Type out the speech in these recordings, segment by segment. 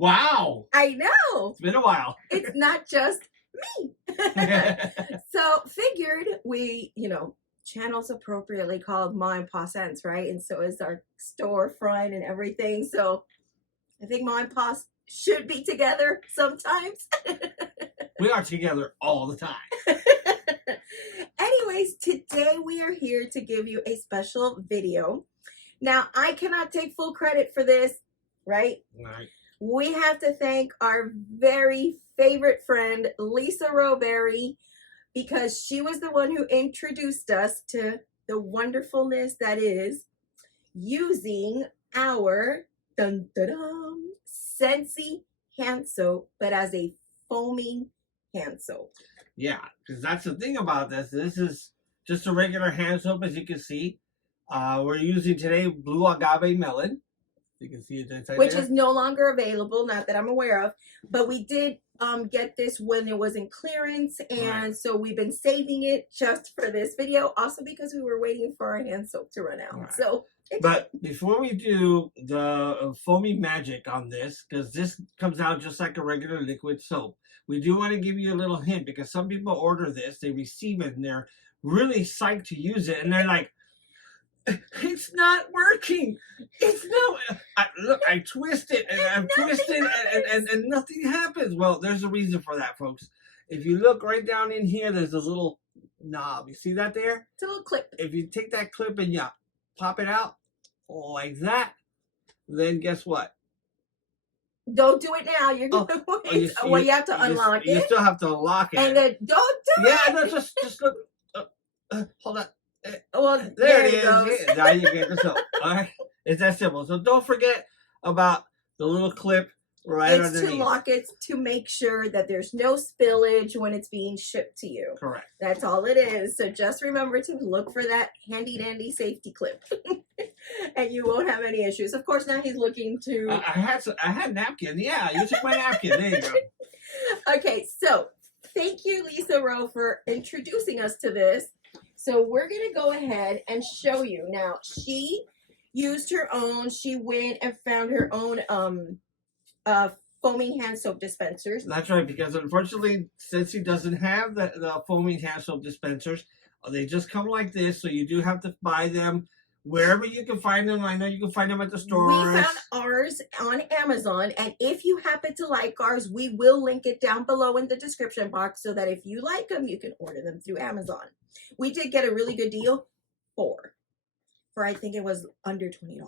Wow. I know. It's been a while. It's not just me. So figured we, channels appropriately called Maw and Paw Scents, right? And so is our storefront and everything. So I think Maw and Paw should be together sometimes. We are together all the time. Anyways, today we are here to give you a special video. Now, I cannot take full credit for this, right? Right. We have to thank our very favorite friend, Lisa Rowbery, because she was the one who introduced us to the wonderfulness that is using our Scentsy hand soap, but as a foaming hand soap. Yeah, because that's the thing about this. This is just a regular hand soap, as you can see. We're using today blue agave melon. You can see it inside which there. is no longer available, not that I'm aware of, but we did get this when it was in clearance, and so we've been saving it just for this video, also because we were waiting for our hand soap to run out. Right. So but before we do the foamy magic on this, because this comes out just like a regular liquid soap, we do want to give you a little hint, because some people order this, they receive it, and they're really psyched to use it, and they're like, it's not working. It's no. Look, I twist it and I'm twisting and nothing happens. Well, there's a reason for that, folks. If you look right down in here, there's a little knob. You see that there? it's a little clip. If you take that clip and you pop it out like that, then guess what? Don't do it now. You're gonna wait. Well, you have to unlock it. You still have to unlock it. And then don't do it. Yeah, no, just look. Hold on. Well, there it is. Now you get the soap. All right, it's that simple. So don't forget about the little clip right underneath. It's to lock it to make sure that there's no spillage when it's being shipped to you. Correct. That's all it is. So just remember to look for that handy dandy safety clip, and you won't have any issues. Of course, now he's looking to. I had napkin. Yeah, you took my napkin. There you go. Okay, so thank you, Lisa Rowe, for introducing us to this. So we're going to go ahead and show you. Now, she used her own. She went and found her own foaming hand soap dispensers. That's right, because unfortunately, Scentsy doesn't have the foaming hand soap dispensers. They just come like this, so you do have to buy them wherever you can find them. I know you can find them at the stores. We found ours on Amazon, and if you happen to like ours, we will link it down below in the description box so that if you like them, you can order them through Amazon. We did get a really good deal for I think it was under $20,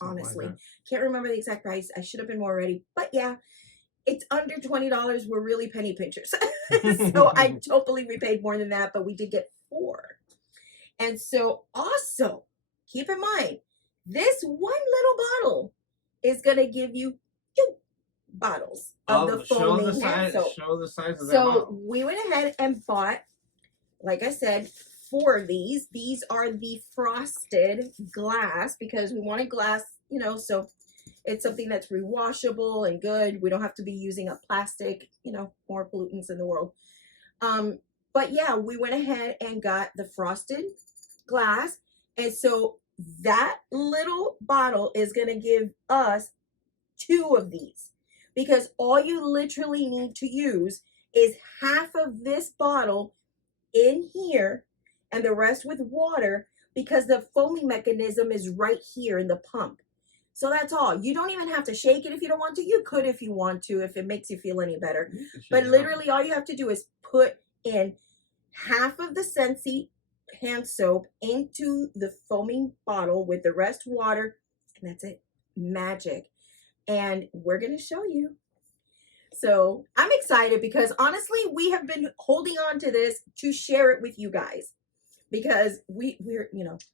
honestly. Can't remember the exact price. I should have been more ready. But yeah, it's under $20. We're really penny pinchers. So I don't believe we paid more than that, but we did get 4. And so also, keep in mind, this one little bottle is going to give you 2 bottles of the foaming hand soap. Show the size of that So bottle. we went ahead and bought, like I said, 4 of these. These are the frosted glass because we wanted glass, so it's something that's rewashable and good. We don't have to be using a plastic, more pollutants in the world. But yeah, we went ahead and got the frosted glass. And so that little bottle is going to give us 2 of these because all you literally need to use is half of this bottle in here and the rest with water because the foaming mechanism is right here in the pump. So that's all. You don't even have to shake it if you don't want to. You could if you want to, if it makes you feel any better. But literally all you have to do is put in half of the Scentsy hand soap into the foaming bottle with the rest water, and that's it. Magic. And we're going to show you. So I'm excited because honestly, we have been holding on to this to share it with you guys because we're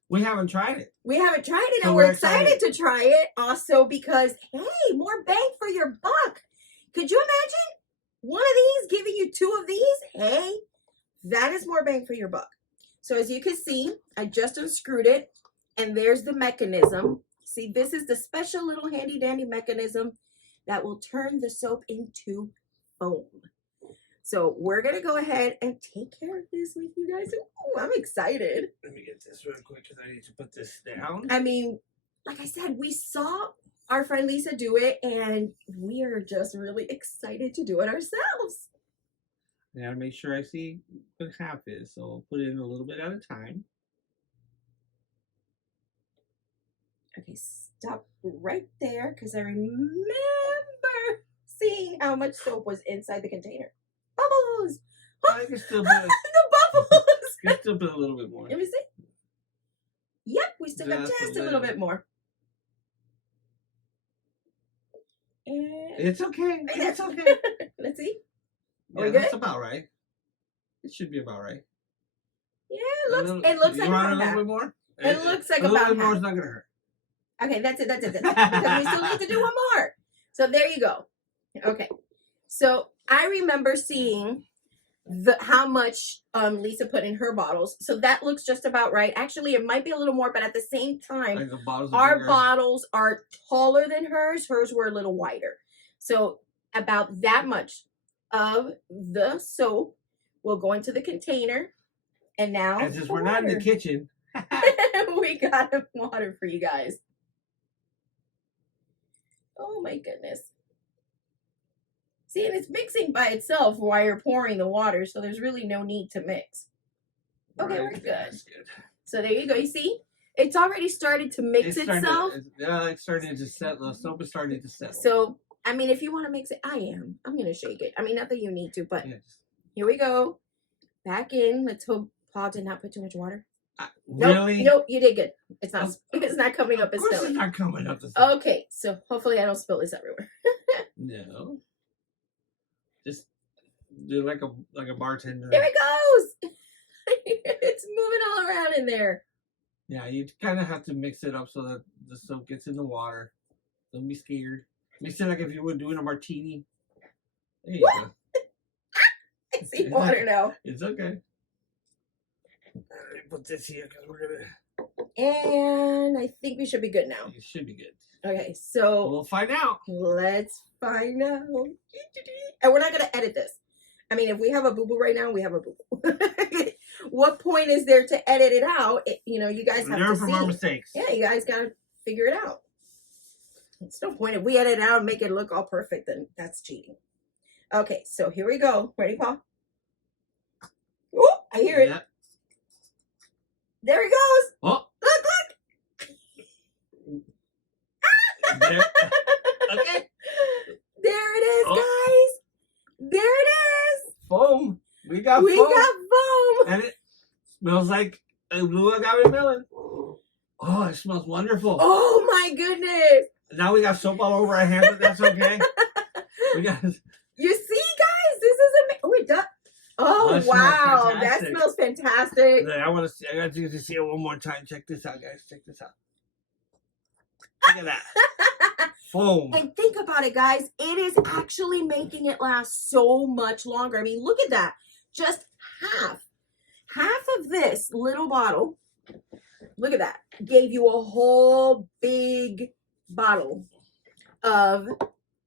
we haven't tried it. We haven't tried it, So and we're excited to try it. Also because hey, more bang for your buck. Could you imagine one of these giving you 2 of these? Hey, that is more bang for your buck. So as you can see, I just unscrewed it, and there's the mechanism. See, this is the special little handy dandy mechanism that will turn the soap into foam. So we're going to go ahead and take care of this with you guys. Ooh, I'm excited. Let me get this real quick because I need to put this down. I mean, like I said, we saw our friend Lisa do it, and we are just really excited to do it ourselves. I gotta make sure I see what half is, so I'll put it in a little bit at a time. Okay, stop right there because I remember seeing how much soap was inside the container. Bubbles! I can still put The bubbles! can still put a little bit more. Let me see. Yep, we still got just a little bit more. And It's okay. It's okay. let's see. Yeah, we that's good? about right. It should be about right. Yeah, it looks like about a little half. bit more. It looks like a little about bit more half. is not gonna hurt. Okay, that's it. Because we still need to do one more. So there you go. Okay. So I remember seeing how much Lisa put in her bottles. So that looks just about right. Actually, it might be a little more, but at the same time, Like the bottles our bottles are taller than hers. Hers were a little wider. So about that much of the soap will go into the container. And now, and since we're not in the kitchen, we got water for you guys. Oh my goodness. See, and it's mixing by itself while you're pouring the water, so there's really no need to mix. Okay, we're good. That's good. So there you go. You see? It's already started to mix itself. It's starting to settle. The soap is starting to settle. So, I mean, if you want to mix it, I am. I'm going to shake it. I mean, not that you need to, but yes. Here we go. Back in. Let's hope Paul did not put too much water. Really? Nope, you did good. It's not. It's not coming up. Of course, it's not coming up. Okay, so hopefully I don't spill this everywhere. No. Just do like a bartender. There it goes. It's moving all around in there. Yeah, you kind of have to mix it up so that the soap gets in the water. Don't be scared. Mix it like if you were doing a martini. There you go. I see water now. It's okay. Let me put this here because we're gonna. And I think we should be good now. It should be good. Okay, so We'll find out. let's find out. And we're not gonna edit this. I mean, if we have a boo boo right now, we have a boo boo. What point is there to edit it out? You guys have Learn to from see. our mistakes. Yeah, you guys gotta figure it out. It's no point if we edit it out and make it look all perfect, then that's cheating. Okay, so here we go. Ready, Paul? Oh, I hear it. Yep. There he goes. Oh. Look. There. Okay. There it is, guys. There it is. Foam. We got We foam. got foam. And it smells like a blue agave melon. Oh, it smells wonderful. Oh my goodness. Now we got soap all over our hands, but that's okay. We got. You see, guys, this is amazing. We're done. Oh, it smells wow. That fantastic. smells fantastic. I want to see. I got you to see it one more time. Check this out, guys. Check this out. Look at that. Foam. And think about it, guys. It is actually making it last so much longer. I mean, look at that. Just half of this little bottle, look at that, gave you a whole big bottle of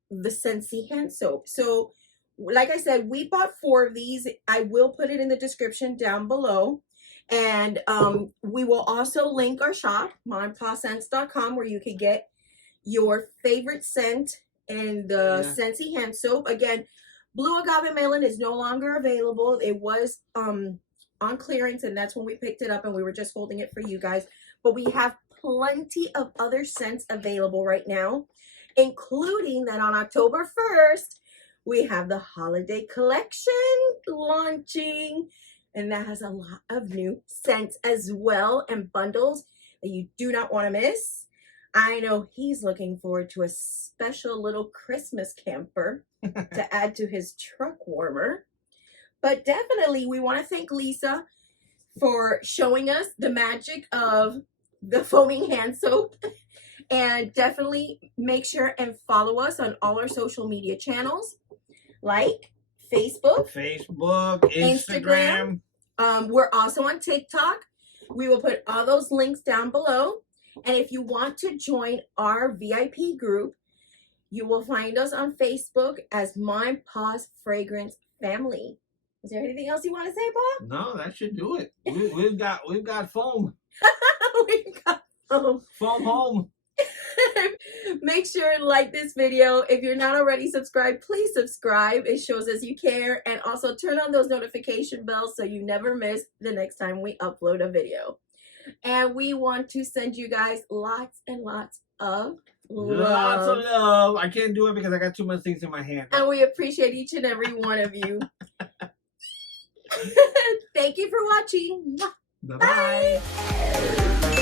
the Scentsy hand soap. So, like I said, we bought 4 of these. I will put it in the description down below. And we will also link our shop, mawandpawscents.com, where you can get your favorite scent and the Scentsy hand soap. Again, blue agave melon is no longer available. It was on clearance, and that's when we picked it up, and we were just holding it for you guys. But we have plenty of other scents available right now, including that on October 1st, we have the holiday collection launching, and that has a lot of new scents as well and bundles that you do not want to miss. I know he's looking forward to a special little Christmas camper to add to his truck warmer. But definitely, we want to thank Lisa for showing us the magic of the foaming hand soap. And definitely make sure and follow us on all our social media channels, like Facebook, Instagram. We're also on TikTok. We will put all those links down below. And if you want to join our VIP group, you will find us on Facebook as Maw and Paw's Fragrance Family. Is there anything else you want to say, Paul? No, that should do it. We've got foam. We got foam. Foam home. Make sure and like this video. If you're not already subscribed, please subscribe. It shows us you care. And also turn on those notification bells so you never miss the next time we upload a video. And we want to send you guys lots and lots of Lots of love. love. I can't do it because I got too much things in my hand. And we appreciate each and every one of you. Thank you for watching. Bye-bye. Bye.